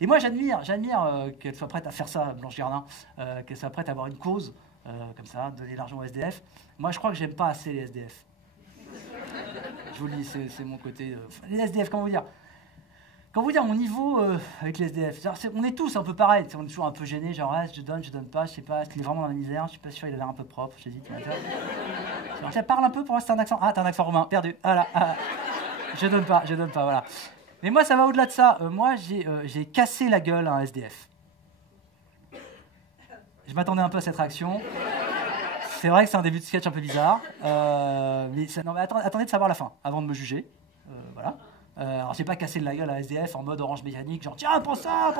Et moi, j'admire qu'elle soit prête à faire ça, Blanche Gardin, qu'elle soit prête à avoir une cause, comme ça, donner de l'argent aux SDF. Moi, je crois que j'aime pas assez les SDF. Je vous le dis, c'est mon côté... les SDF, comment vous dire? Comment vous dire, mon niveau avec les SDF, on est tous un peu pareil, on est toujours un peu gênés, genre je donne pas, je sais pas, est-ce qu'il est vraiment dans la misère, je suis pas sûr, il a l'air un peu propre, j'hésite. Parle un peu pour voir si t'as un accent. Ah, t'as un accent roumain, perdu. Ah là, je donne pas, voilà. Mais moi, ça va au-delà de ça. Moi, j'ai cassé la gueule à un SDF. Je m'attendais un peu à cette réaction. C'est vrai que c'est un début de sketch un peu bizarre. Mais attendez de savoir la fin, avant de me juger. Voilà. Alors, j'ai pas cassé la gueule à SDF en mode orange mécanique, genre tiens, prends ça,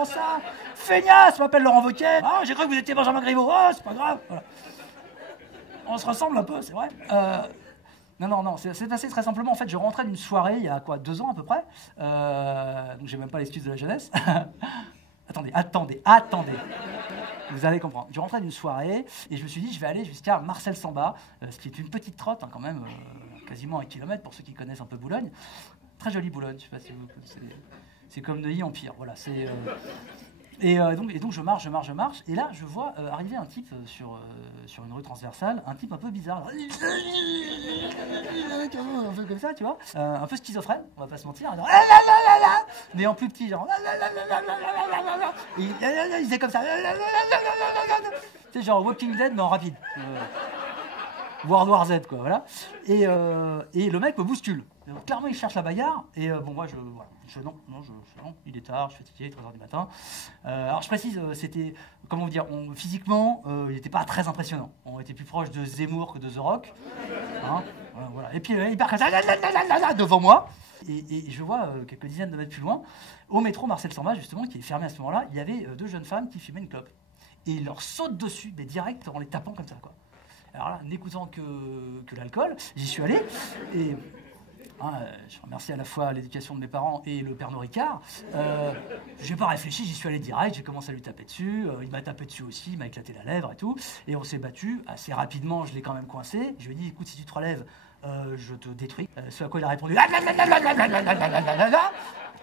feignasse, je m'appelle Laurent Wauquiez. Ah, j'ai cru que vous étiez Benjamin Griveaux, oh, c'est pas grave. Voilà. On se ressemble un peu, c'est vrai. Non, c'est passé très simplement. En fait, je rentrais d'une soirée il y a 2 ans à peu près. Donc, j'ai même pas l'excuse de la jeunesse. Attendez. Vous allez comprendre. Je rentrais d'une soirée et je me suis dit, je vais aller jusqu'à Marcel Samba, ce qui est une petite trotte, hein, quand même, quasiment 1 kilomètre pour ceux qui connaissent un peu Boulogne. Très jolie Boulogne, je sais pas si vous connaissez. C'est comme Neuilly en pire, voilà. Donc je marche, et là je vois arriver un type sur une rue transversale, un type un peu bizarre, un peu comme ça, tu vois, un peu schizophrène, on va pas se mentir, genre, mais en plus petit, genre, il faisait comme ça, c'est genre Walking Dead mais en rapide, World War Z quoi, voilà, et le mec me bouscule. Donc, clairement, il cherche la bagarre, et bon, moi, non, il est tard, je suis fatigué, 3h du matin. Alors, je précise, c'était, comment vous dire, physiquement, il n'était pas très impressionnant. On était plus proche de Zemmour que de The Rock. Hein, voilà. Et puis, il part comme ça, devant moi, et je vois, quelques dizaines de mètres plus loin, au métro Marcel Samba, justement, qui est fermé à ce moment-là, il y avait 2 jeunes femmes qui fumaient une clope. Et il leur saute dessus, mais direct, en les tapant comme ça, quoi. Alors là, n'écoutant que l'alcool, j'y suis allé, et... je remercie à la fois l'éducation de mes parents et le Pernod Ricard. Je n'ai pas réfléchi, j'y suis allé direct, j'ai commencé à lui taper dessus. Il m'a tapé dessus aussi, il m'a éclaté la lèvre et tout. Et on s'est battu. Assez rapidement, je l'ai quand même coincé. Je lui ai dit, écoute, si tu te relèves, je te détruis. Ce à quoi il a répondu.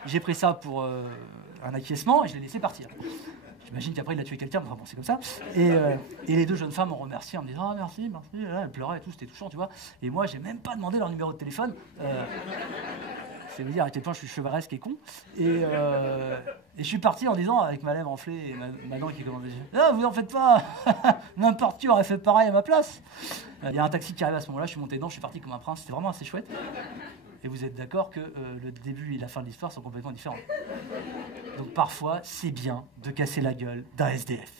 J'ai pris ça pour un acquiescement et je l'ai laissé partir. J'imagine qu'après il a tué quelqu'un, enfin bon, c'est comme ça. Et les 2 jeunes femmes m'ont remercié en me disant ah merci. Elles pleuraient et tout, c'était touchant, tu vois. Et moi, j'ai même pas demandé leur numéro de téléphone. C'est vous dire à quel point je suis chevaleresque et con. Et je suis parti en disant, avec ma lèvre enflée et ma dent qui commence à dire ah, vous en faites pas, n'importe qui aurait fait pareil à ma place. Il y a un taxi qui arrive à ce moment-là, je suis monté dedans, je suis parti comme un prince, c'était vraiment assez chouette. Et vous êtes d'accord que le début et la fin de l'histoire sont complètement différents. Donc parfois, c'est bien de casser la gueule d'un SDF.